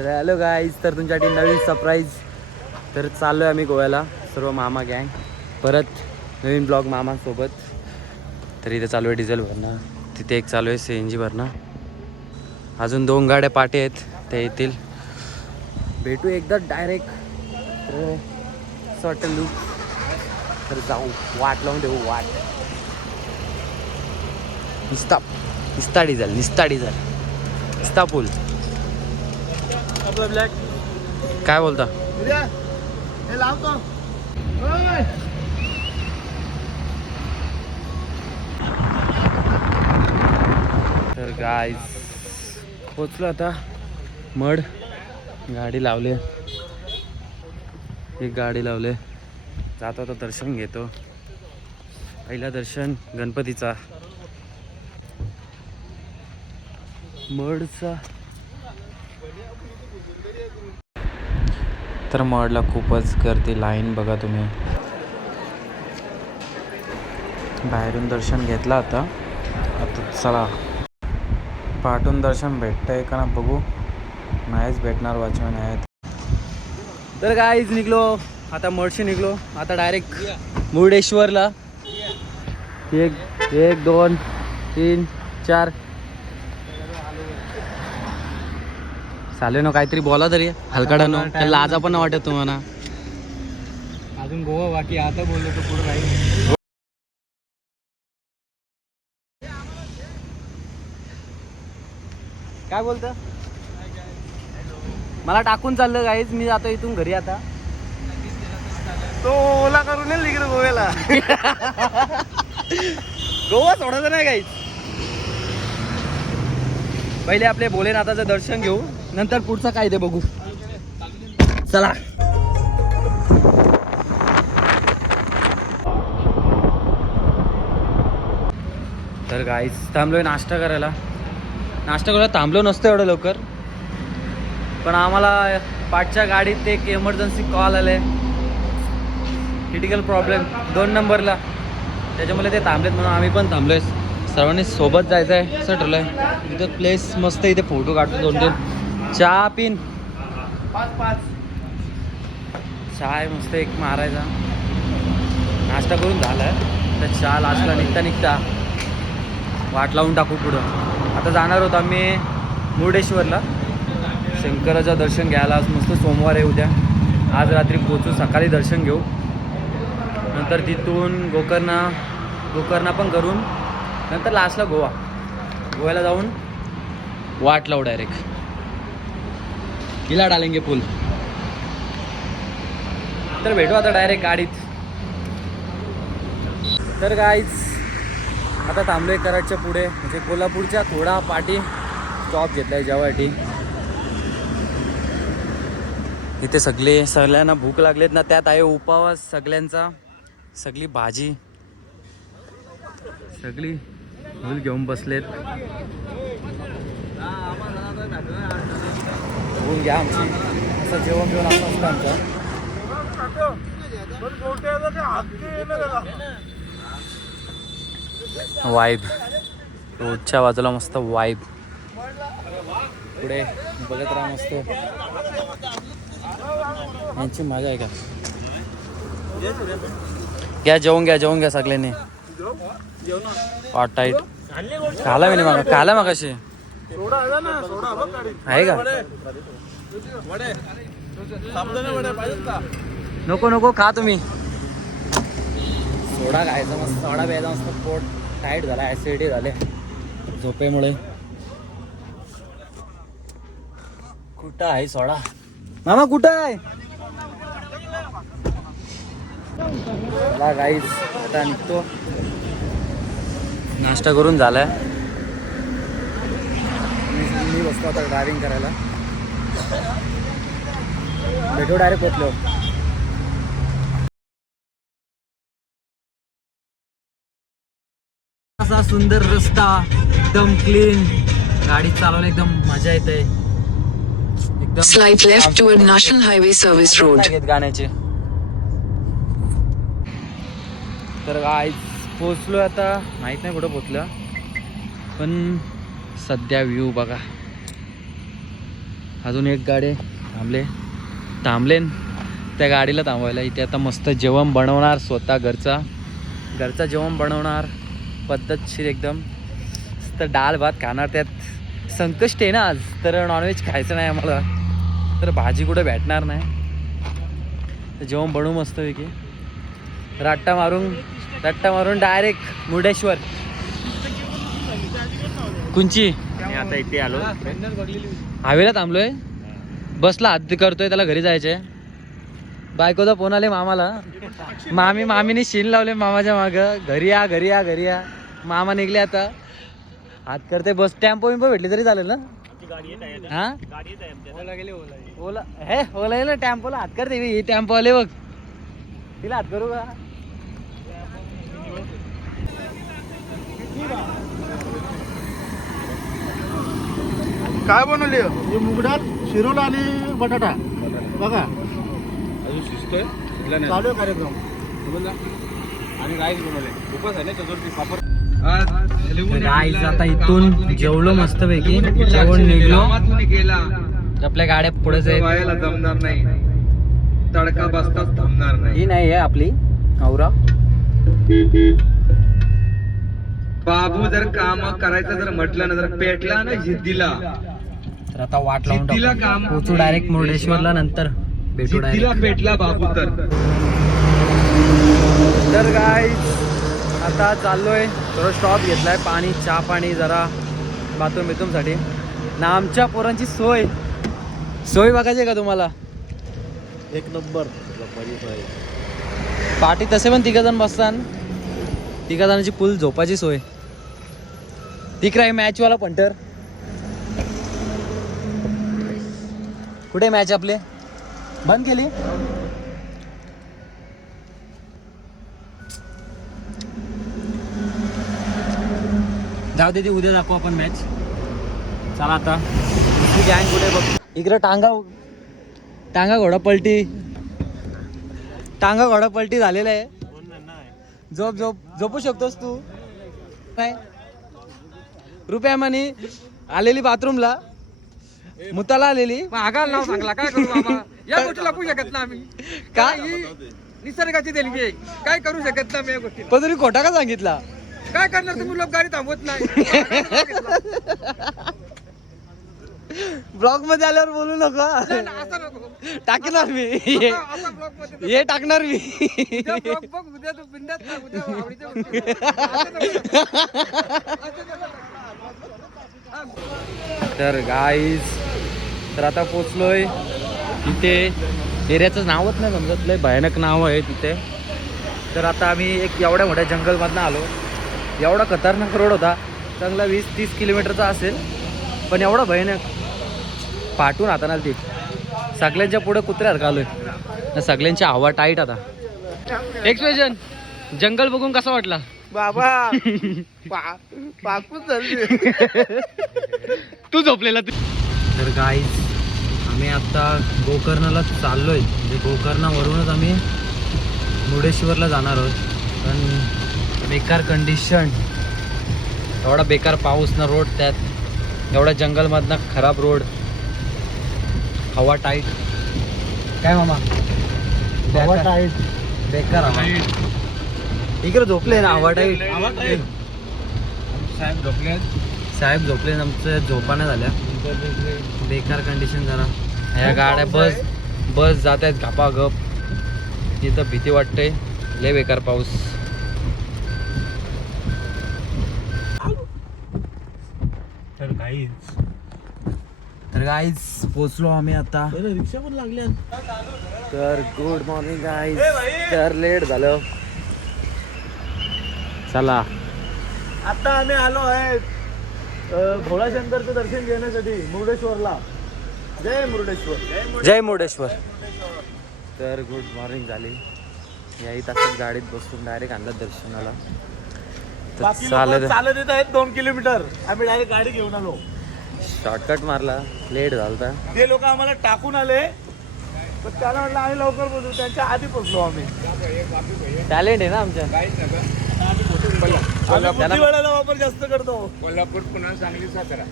तर hello guys, तर तुमच्यासाठी नवीन सरप्राईज. तर चाललो आहे आम्ही गोव्याला, सर्व मामा गँग. परत नवीन ब्लॉग मामासोबत. तर इथे चालू आहे डिझेल भरणं, तिथे एक चालू आहे CNG भरणं. अजून 2 गाड्या पाठी आहेत, ते येतील. भेटू एकदा डायरेक्ट. तर असं वाटतं लूक. तर जाऊ, वाट लावून देऊ वाट. निस्ता डिझेल, निस्ता पूल. ब्लॅक काय बोलता? हे लावतो. तर गाईज पोचलो आता. मड गाडी लावले, एक गाडी लावले. जातो आता दर्शन घेतो. पहिला दर्शन गणपतीचा, मडचा. तर मडला खूपच गर्दी, लाईन बघा तुम्ही. बाहेरून दर्शन घेतलं आता चला पाठून दर्शन भेटतंय का ना बघू. नाहीच भेटणार, वॉचमॅन आहेत. तर गाईज निघलो आता, मडशी निघलो आता डायरेक्ट मुर्डेश्वरला. 1 2 3 4 चालेल ना, काहीतरी बोला तरी हलकाडानो. त्याला लाजा पण नाही वाटत तुम्हाला? अजून गोवा बाकी, आता बोललो तर पुढे राहील. काय बोलतं? मला टाकून चाललं गाईज, मी जातो इथून घरी आता. तो ओला करून येईल इकडे गोव्याला. गोवा सोडायचं नाही गाईज. पहिले आपले भोलेनाथाचं दर्शन घेऊ, नंतर पुढचं काय ते बघू. चला. तर गाईज थांबलोय नाश्ता करायला. थांबलो नसतो एवढं लवकर, पण आम्हाला पाठच्या गाडीत एक इमर्जन्सी कॉल आले. क्रिटिकल प्रॉब्लेम 2 नंबरला, त्याच्यामुळे ते थांबलेत म्हणून आम्ही पण थांबलोय. सर्वांनी सोबत जायचं आहे असं ठरलं आहे. इथं प्लेस मस्त, इथे फोटो काढतो 2-3. चहा पिन 5 चहा आहे मस्त एक मारायचा. नाश्ता करून झाला आहे, तर चहा लास्टला निघता वाट लावून टाकू पुढं. आता जाणार होतो आम्ही मुर्डेश्वरला शंकराचं दर्शन घ्यायला. आज मस्त सोमवार आहे उद्या. आज रात्री पोचू, सकाळी दर्शन घेऊ. नंतर तिथून गोकर्णा पण करून नंतर लास्टला गोव्याला जाऊन वाट लावू डायरेक्ट. किला डालेंगे पूल. तर भेटू आता डायरेक्ट गाडीत. तर गाईज आता थांबलोय कराडच्या पुढे, म्हणजे कोल्हापूरच्या थोडा पाठी स्टॉप घेतलाय जेवायसाठी. इथे सगळ्यांना भूक लागलेत ना, त्यात आहे उपवास सगळ्यांचा. सगळी भाजी सगळी फुल घेऊन बसलेत. होऊन घ्या आमची, असं जेवण घेऊन असं आमचं. वाईब रोडच्या बाजूला मस्त वाईब. पुढे बघत राहा मस्त. यांची मजा आहे का? जेवून घ्या सगळ्यांनी. टाईट काला मगाशी आहे का? नको खा तुम्ही. सोडा खायचा मस्त, सोडा प्यायचा मस्त. पोट टाईट झाला, ऍसिडिटी झाले झोपेमुळे. कुठं आहे सोडा? मामा कुठं आहे? गाईज आता निघतो. नाश्ता करून झालाय, मी बसतो आता ड्रायव्हिंग करायला. भेटू डायरेक्ट पोचलो. असा सुंदर रस्ता, एकदम क्लीन. गाडी चालवायला एकदम मजा येते. एकदम slide left toward national highway service road. गाण्याचे. तर आज पोचलो आता, माहित नाही कुठं पोचलं, पण सध्या व्ह्यू बघा. अजून एक गाडी थांबलेन त्या गाडीला थांबवायला. इथे आता मस्त जेवण बनवणार, स्वतः घरचा जेवण बनवणार, पद्धतशीर एकदम. तर डाळ भात खाणार. त्यात संकष्ट आहे ना आज, तर नॉनव्हेज खायचं नाही आम्हाला, तर भाजी कुठं भेटणार नाही. तर जेवण बनवू मस्तपैकी. रट्टा मारून डायरेक्ट मुर्डेश्वर. कुंची आता इथे आलो. हवेला थांबलोय, बसला हात करतोय, त्याला घरी जायचंय. बायकोचा फोन आले मामाला, मामीने शीन लावले मामाच्या मागं, घरी या. मामा निघले आता, हात करते. बस टेम्पो भेटली तरी चालेल ना? हा ओला टेम्पोला हात करते. ही टेम्पो आले बघ, तिला हात करू का? काय बनवले? मुगडाळ, शिरोळ आणि बटाटा. बघा अजून शिजतोय, शिजला नाही. चालू आहे कार्यक्रम. आणि राईस बनवले. उपास आहे ना चतुर्थी पापड. गाईज आता इथून जेवलो मस्तपैकी, जेवण निघलो. आपल्या गाड्या पुढेच आहेत. व्हायला जमणार नाही, तडका बसताच थांबणार नाही. ही नाही आहे आपली औरा. बाबू जर काम करायचं जर म्हटलं ना, जर पेटला ना जिद्दीला, तर आता वाट लावून जिद्दीला टाकू. काम पोचू डायरेक्ट मुर्डेश्वरला, नंतर भेटू जिद्दीला डायरेक्ट. पेटला बाबू तर गाईज आता चाललोय, थोडं स्टॉप घेतलाय, चहा पाणी जरा बाथरूम साठी ना. आमच्या पोरांची सोय बघायची का तुम्हाला? एक नंबर. पाठी तसे पण 3 जण बसतात, 3 जणांची फुल झोपाची सोय. तिकडे आहे मॅचवाला पंटर. कुठे मॅच आपले? बंद केली. जाऊ दे, ती उद्या दाखवू आपण मॅच. चला आता गँग कुठे बघ. इकडे टांगा घोडा पलटी झालेला आहे. झोपू शकतोस तू. काय रुपया म्हणी आलेली बाथरूमला, मुताला आलेली. आगाल नाव सांगला, काय करू बाबा? या गोष्टी लपू शकत ना आम्ही. काय निसर्गाची देणगी आहे, काय करू शकत ना मी या गोष्टी. पण तुम्ही खोटा का सांगितला? काय करणार, तुम्ही लोक गाडी थांबवत नाही. ब्लॉग मध्ये आल्यावर बोलू नका. असं नको. टाकणार मी असं ब्लॉक मध्ये हे टाकणार मी. उद्या ब्लॉग बघ, उद्या तू बिंदास टाक, उद्या आवडीच्या गोष्टी. असं नको. तर गाईज, तर आता पोचलोय तिथे. एरियाचं नावच नाही समजत, लय भयानक नाव आहे तिथे. तर आता आम्ही एक एवढ्या मोठ्या जंगलमधनं आलो. एवढा खतरनाक रोड होता, चांगला 20-30 किलोमीटरचा असेल, पण एवढा भयानक. पाठून हाताना ती सगळ्यांच्या पुढे कुत्र्यासारखं आलोय. सगळ्यांची हवा टाईट. आता एक्सप्रेशन जंगल बघून कसा वाटला बाबा? पाकूच झाली. तू झोपलेला तू. तर गाईज आम्ही आता गोकर्णाला चाललोय. म्हणजे गोकर्णावरूनच आम्ही मुर्डेश्वरला जाणार आहोत. पण बेकार कंडिशन, एवढा बेकार पाऊस ना रोड, त्यात एवढा जंगलमधनं खराब रोड, हवा टाईट. काय मामा? हवा टाईट. बेकार हवा. इकडे झोपले ना, हवा टाईट. साहेब झोपले, आमचं झोपाने झाल्या. बेकार कंडिशन जरा. ह्या गाड्या बस जात आहेत घापाघप. तिथं भीती वाटते, लय बेकार पाऊस. तर गाईज पोचलो आम्ही आता. रिक्षा पण लागल्या. तर गुड मॉर्निंग गाईज. तर लेट झालं. चला आता आम्ही आलो आहे भोळाशंकरचं दर्शन घेण्यासाठी मुर्डेश्वरला. जय मुर्डेश्वर. तर गुड मॉर्निंग झाली. याही तासात गाडीत बसून डायरेक्ट आणलं दर्शनाला. तर चालत येत आहेत 2 किलोमीटर. आम्ही डायरेक्ट गाडी घेऊन आलो. शॉर्टकट मारला, लेट झालता. ते लोक आम्हाला टाकून आले, पण त्याला म्हटलं आम्ही लवकर पोहोचू. त्यांच्या आधी पोहोचलो आम्ही. टॅलेंट आहे ना आमच्या. बुद्धिबळाला वापर जास्त करतो. कोल्हापूर, पुन्हा, सांगली, सातारा.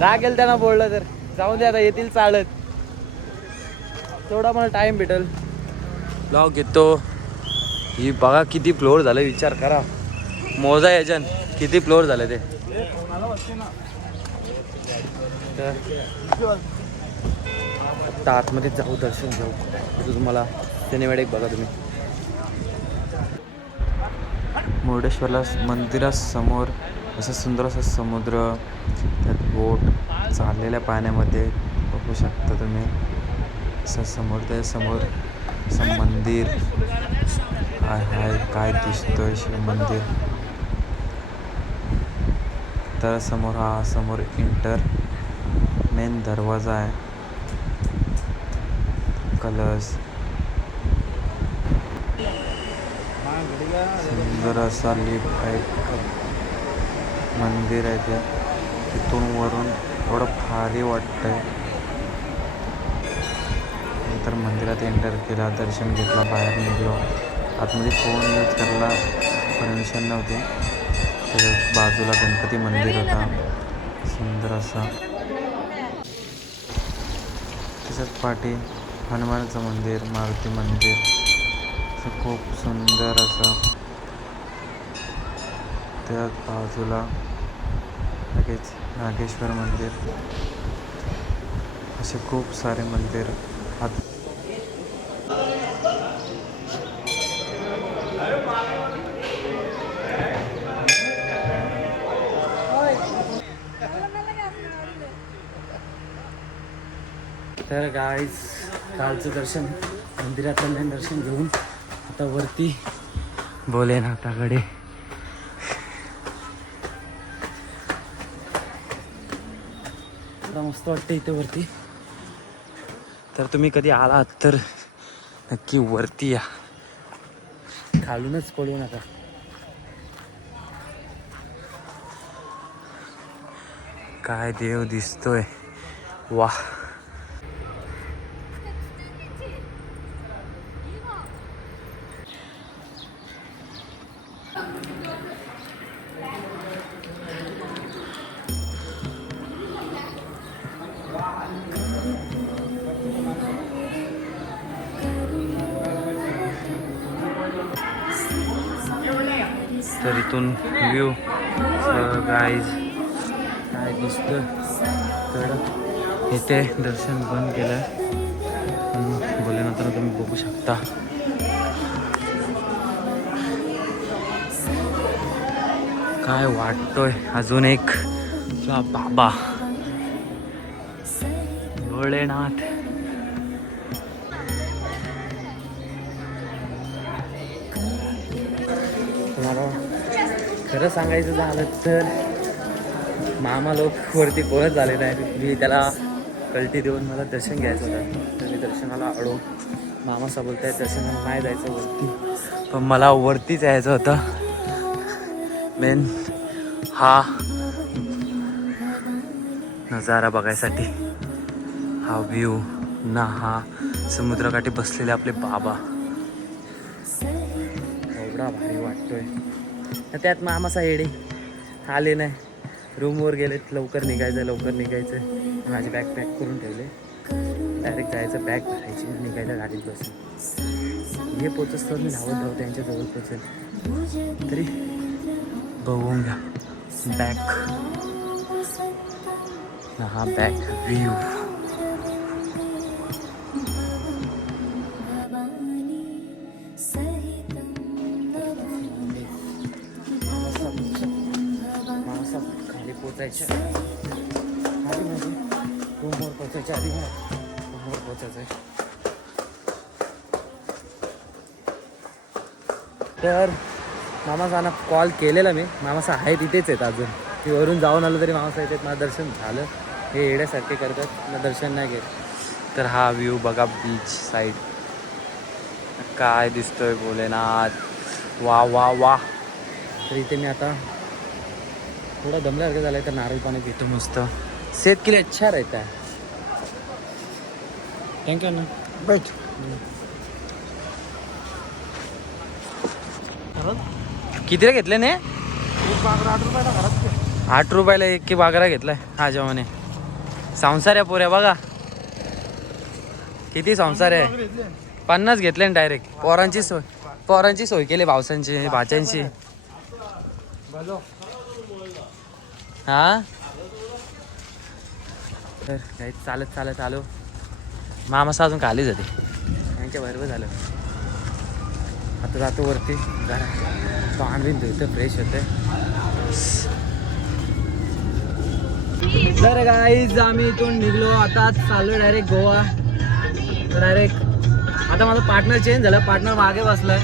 राग गेल त्यांना बोललं तर. जाऊन दे आता, येतील चालत. तेवढा मला टाइम भेटेल. ब्लॉग घेतो. ही बघा किती फ्लोअर झाले, विचार करा. मोजा याच्यान किती फ्लोअर झाले ते. तर आता आतमध्ये जाऊ, दर्शन घेऊ. तिथं तुम्हाला सिनेमॅटिक बघा तुम्ही. मुर्डेश्वरला मंदिरासमोर असं सुंदर असं समुद्र, त्यात बोट चाललेल्या पाण्यामध्ये बघू शकता तुम्ही. असं समोर त्यासमोर असं मंदिर हाय काय दिसतोय शिव मंदिर. तर समोर हा समोर मेन दरवाजा आहे. कलश, सुंदर असा लिफ्ट आहे, मंदिर आहे ते. तिथून वरून एवढं भारी वाटतंय. नंतर मंदिरात एंटर केला, दर्शन घेतला, बाहेर निघलो. आतमध्ये फोन यूज करायला परमिशन नव्हती. त्याच्या बाजूला गणपती मंदिर होता सुंदर असा. त्याच्याच पाठी हनुमानाचं मंदिर, मारुती मंदिर, असं खूप सुंदर असं. त्या बाजूला लगेच नागेश्वर मंदिर. असे खूप सारे मंदिर. तर गाईज, कालचं दर्शन मंदिरातलं दर्शन घेऊन आता वरती भोलेनाथाकडे. मस्त वाटतं इथे वरती. तर तुम्ही कधी आलात तर नक्की वरती या, खालूनच पळू नका. काय देव दिसतोय, वाह. तर इथून व्ह्यू गाईज काय दिसतं. तर इथे दर्शन बंद केलं, पण भोलेनाथाला तुम्ही बघू शकता. काय वाटतोय अजून एक तुझा बाबा भोलेनाथ. तुम्हाला खरं सांगायचं झालं तर मामा लोक वरती पोहत झाले नाही. मी त्याला कल्टी देऊन मला दर्शन घ्यायचं होतं, तर मी दर्शनाला अडो. मामासा बोलताय दर्शनाला नाही जायचं वरती, पण मला वरतीच यायचं होतं. मेन हा नजारा बघायसाठी, हा व्ह्यू ना, हा समुद्रकाठी बसलेले आपले बाबा, एवढा भारी वाटतोय. त्यात मामासा येडे आले नाही, रूमवर गेलेत. लवकर निघायचं. माझी बॅग पॅक करून ठेवले. डायरेक्ट जायचं, बॅग भरायची, निघायचं गाडीत बसून. हे पोचत तर मी धावत त्यांच्याजवळ पोचेल. तरी बघून घ्या बॅक, हा बॅक व्ह्यू. खाली पोचायच्या आधी म्हणजे रूमवर पोचायच्या आधी रूमवर पोचायचं आहे. तर मामासाना कॉल केलेला मी. मामासा आहे तिथेच आहेत अजून. ती वरून जाऊन आलं तरी मामासा येतात. माझं दर्शन झालं. हे येड्यासारखे करतात, मला दर्शन नाही घेत. तर हा व्ह्यू बघा, बीच साईड काय दिसतोय भोलेनाथ, वा वा वा. तर इथे मी आता थोड़ा दमल्यासारखं झालं आहे, तर नारळ पाणी पितो मस्त. सेहत के लिए अच्छा रहता है. थँक्यू ना. बैठ. कितीला घेतले ने? 8 रुपयाला घरात. 8 रुपयाला एक की बागरा घेतलाय हा जेवणे. संसार आहे पोऱ्या बघा किती संसार आहे. 50 घेतले ना डायरेक्ट. पोरांची सोय केली भावसांची भाच्यांची. हा तर काही चालत आलो. मामासा अजून खालीच होते त्यांच्या बरोबर झालं. आता जातो वरती जरा तोंड बिन धुतो फ्रेश होते. तर गाईज आम्ही इथून निघलो. आता चाललो डायरेक्ट गोवा. डायरेक्ट आता माझा पार्टनर चेंज झाला. पार्टनर मागे बसलाय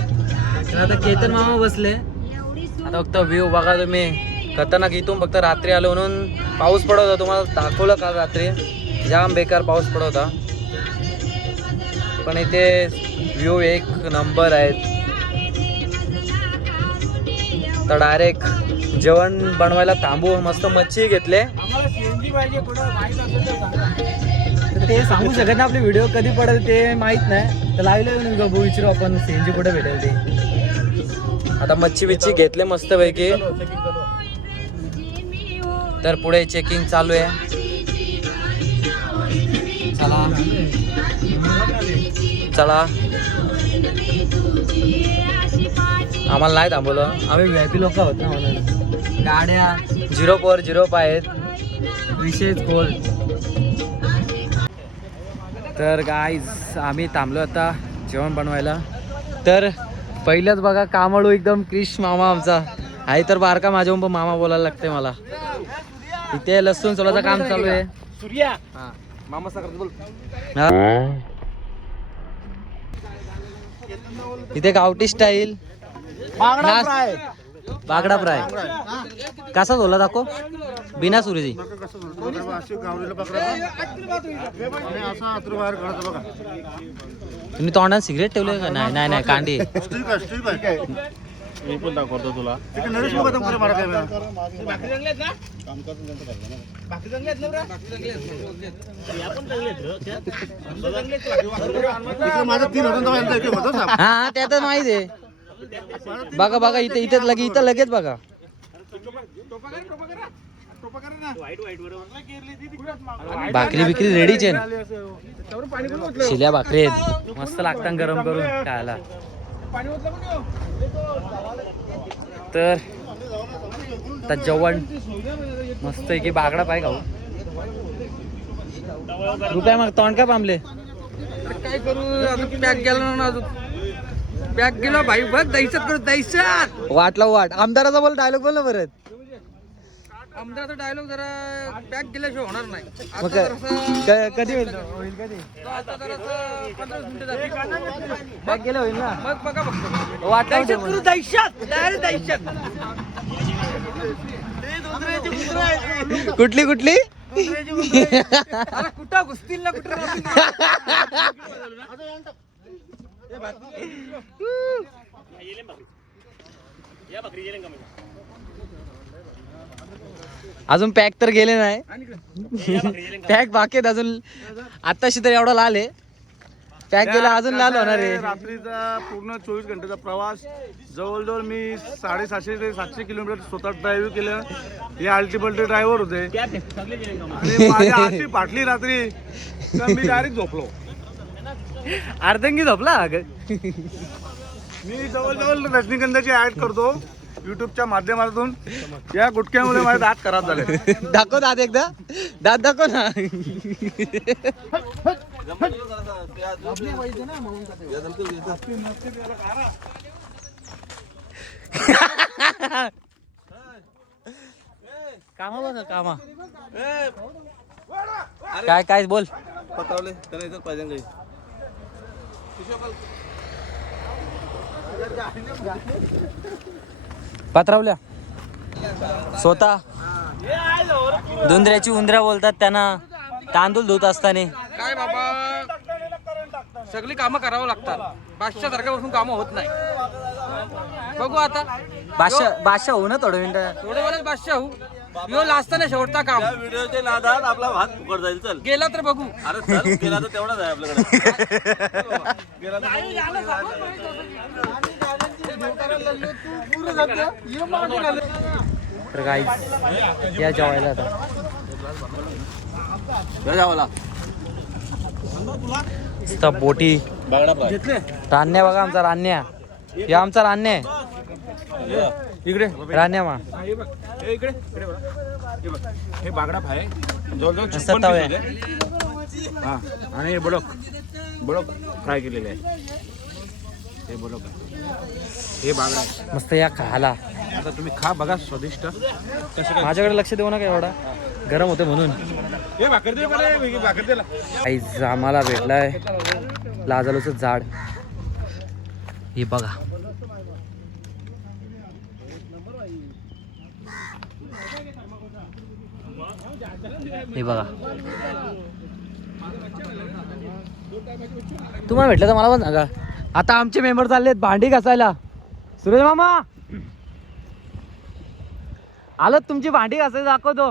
तर आता केतन मामा बसले. आता फक्त व्ह्यू बघा तुम्ही खतरनाक. इथून फक्त रात्री आलो म्हणून पाऊस पडत होता. तुम्हाला दाखवलं काल रात्री जाम बेकार पाऊस पडत होता. पण इथे व्ह्यू एक नंबर आहेत. तर डायरेक्ट जेवण बनवायला थांबू. मस्त मच्छी घेतले. आम्हाला सीएनजी पाहिजे कुठं माहित असेल तर सांगा. ते सांगू शकत ना आपले व्हिडिओ कधी पडेल ते माहित नाही. तर लावलं बघू विचारू आपण सीएनजी कुठे भेटेल ते. आता मच्छी बिच्छी घेतले मस्त पैकी. तर पुढे चेकिंग चालू आहे. चला आम्हाला नाही थांबवलं. आम्ही VIP लोक आहोत ना म्हणून. गाड्या 0/0 आहेत. विशेष गोल. तर गाईज आम्ही थांबलो आता जेवण बनवायला. तर पहिल्याच बघा कामाळू एकदम क्रिश मामा आमचा आहे. तर बारका माझ्या पण मामा बोलायला लागते मला. इथे लसूण सोलाचं काम चालू आहे. सूर्या मामा सगळं बोल. इथे गावठी स्टाईल बागडा फ्राय कसा झोला दाखव बिना सुरीची. तुम्ही तोंडात सिगरेट ठेवले का? नाही नाही कांडी. मी पण दाखवतो तुला. हा त्यात माहिती आहे. बघा बघा इथे इथं लगेच बघा. भाकरी बिकरी रेडीच आहे. शिल्या भाकरी आहेत मस्त लागतात गरम करून खायला. तर आता जेवण मस्त आहे की बागडा पाय खाऊ. रुपया मग तोंड का पांबले. काय करू अजून पॅक गेलो ना. अजून पॅक गेलो भाई बघ. दहशत करू दहशत. वाटला वाट. आमदाराचा बोल डायलॉग बोल ना परत. आमदारचा डायलॉग जरा पॅक केल्याशिवाय होणार नाही. मग आता जरासं- कधी होईल कधी आता जरासं 15 मिनिटं जातील. बॅग गेलं होईल ना. मग बघा बघतो. वाटला दहशत करू दहशत. डायरेक्ट दहशत. कुठली अरे कुठं घुसतील ना कुठं अजून पॅक तर गेले नाही. पॅक बाकी आहेत अजून. आताशी तर एवढा लाल आहे. पॅक गेला अजून लाल होणार आहे. रात्रीचा पूर्ण 24 घंटेचा प्रवास. जवळजवळ मी 750 ते 700 किलोमीटर स्वतः ड्राईव्ह केलं. हे अल्टिपल्टी ड्रायव्हर होते आणि माझी आरती फाटली रात्री. तर मी डायरेक्ट झोपलो. अर्धंगी झोपला. मी जवळजवळ रजनीगंधाची ऍड करतो युट्यूबच्या माध्यमातून. या गुटक्यामुळे माझे दात खराब झाले. दाखव दात एकदा. दात दाखव ना. कामा बघा कामा. काय बोल. पत्रावले त्याला इथं पाहिजे काही. पत्रावल्या स्वतः धुंद्र्याची उंदऱ्या बोलतात त्यांना. तांदूळ धुत असताना काय बाबा सगळी कामं करावं लागतात. बादशाह सारख्या बसून कामं होत नाही. बघू आता बादशाह हो ना थोडं मिनिटं. थोडे वेळेस बादशाह होऊ. यो लाजताना शेवटचा काम. व्हिडिओच्या नादात आपला भात फुकट जाईल. चल गेला तर बघू. अरे चल गेला तर तेवढाच आहे आपल्याकडे. तर गाईस या जेवायला आता. नुसता बोटी. रान्या बघा आमचा रान्या. हे आमचा रान्या आहे. इकडे रान्या मा इकडे हे बागडा आहे जवळजवळ मस्त 56 तवे. piece होते. हा आणि हे बडोक फ्राय केलेले आहे. हे बडोक हे बागडा आहे. मस्त या खायला. आता तुम्ही खा बघा स्वादिष्ट कसं काय. माझ्याकडे लक्ष देऊ नका एवढा, गरम होते म्हणून. हे भाकर दे मला, हे भाकर दे. आईज आम्हाला भेटलाय लाजालूचं झाड. हे बघा हे बघा. तुम्हाला भेटलं तर मला पण सांगा. आता आमचे मेंबर चाललेत भांडी घासायला. सुरेश मामा आलं, तुमची भांडी घासायला दाखवतो.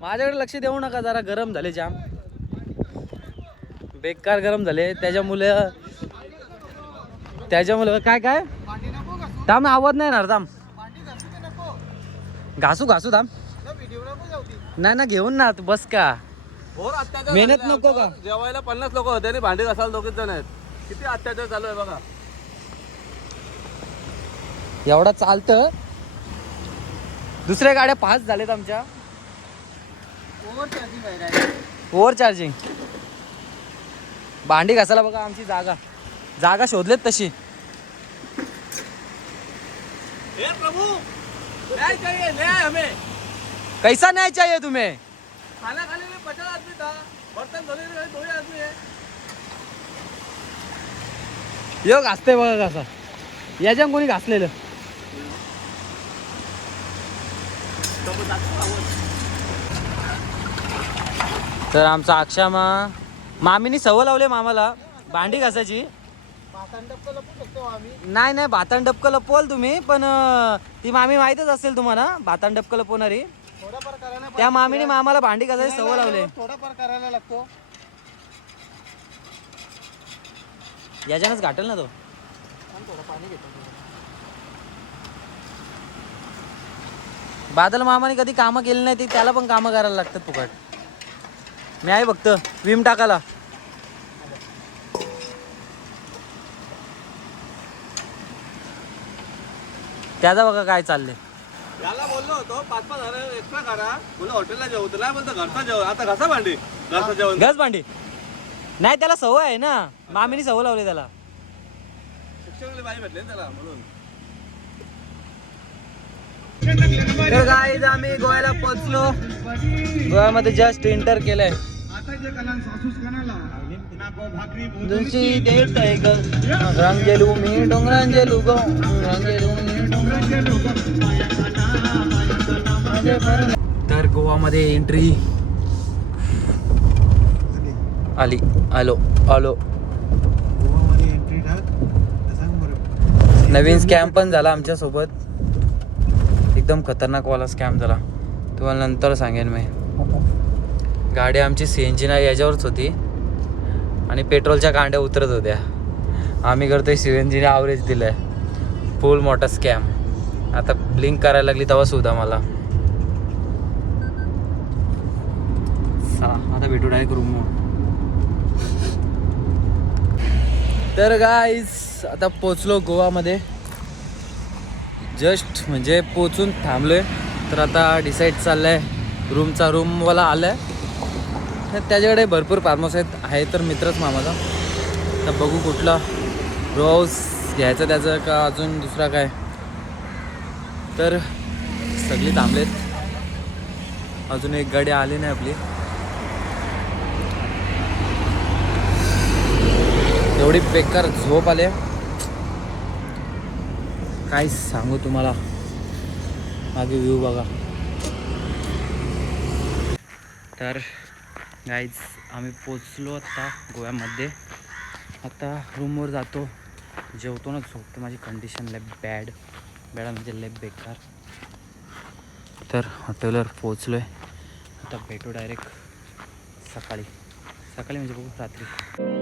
माझ्याकडे लक्ष देऊ नका, जरा गरम झाले जाम, बेकार गरम झाले. त्याच्यामुळे काय काय थांब, आवाज नाही येणार. थांब घासू थांब. नाही ना घेऊन ना तू बस का. मेहनत नको का. जेवायला 50 लोक होते आणि भांडी घासायला 2 जण आहेत. किती अत्याचार चालू आहे बघा. एवढा चालतं. दुसऱ्या गाड्या 5 झालेत आमच्या. Over charging. भांडी घासायला बघा आमची जागा शोधलेत तशी. हे प्रभू न्याय चाहिए, न्याय हमें. कैसा न्याय चाहिए तुम्हें. खाना खाने में 50 आदमी था, बर्तन धोने में 2 आदमी है. यो घासते बघा कसा. याच्या कोणी घासलेलं. तर आमचा अक्षा मामीनी सवय लावले मामाला भांडी घासायची. नाही भातान डबकं लपवाल तुम्ही, पण ती मामी माहीतच असेल तुम्हाला, भातान डबकं लपवणारी. त्या मामीने मामाला भांडी घासायची सवय लावले. थोडाफार करायला लागतो. याच्यानंच घाटेल ना तो. बादल मामाने कधी कामं केली नाही, ती त्याला पण कामं करायला लागतात फुकट. मी आहे फक्त विम टाकायला. त्याचा बघा काय चाललंय. याला बोललो होतो 5-5 हजार एक्स्ट्रा करा, बोला हॉटेलला जेवू. तुला बोलतो घरचा जेवण. आता घसा भांडी घरचा जेवण. गज भांडी नाही, त्याला सवय आहे ना, मामीने सवय लावली त्याला. शिक्षणाला बाई भेटले ना त्याला म्हणून. तर गाईज आम्ही गोव्याला पोहोचलो. गोव्यामध्ये जस्ट एंटर केलंय. तुझी देत आहे ग रंगेलू मी डोंगरांजेलू गो तर गोवामध्ये एंट्री आलो नवीन स्कॅम पण झाला आमच्या सोबत. एकदम खतरनाक वाला स्कॅम झाला, तुम्हाला नंतर सांगेन मी. गाडी आमची CNG नाही याच्यावरच होती आणि पेट्रोलच्या कांड्या उतरत होत्या. आम्ही करतोय CNG ने ॲव्हरेज दिलंय. फुल मोठा स्कॅम. आता ब्लिंक करायला लागली तेव्हा सुद्धा मला. आता भेटू डायरेक्ट रूम. तर गाईस आता पोचलो गोवामध्ये. जस्ट म्हणजे पोचून थांबलोय. तर आता डिसाईड चाललंय रूमवाला आलाय. त्याच्याकडे भरपूर फार्म हाऊस आहे तर मित्रच मामाचा. तर बघू कुठला रो हाऊस घ्यायचं त्याचं का अजून दुसरा काय. तर सगळी थांबलेत, अजून एक गाडी आली नाही आपली. एवढी बेकार झोप आले काय सांगू तुम्हाला. मागे व्ह्यू बघा. तर गाईज आम्ही पोचलो आता गोव्यामध्ये. आता रूमवर जातो, जेवतो ना झोपतो. माझी कंडिशन लय बॅड म्हणजे लय बेकार. तर हॉटेलवर पोचलो आहे. आता भेटू डायरेक्ट सकाळी म्हणजे बघू रात्री.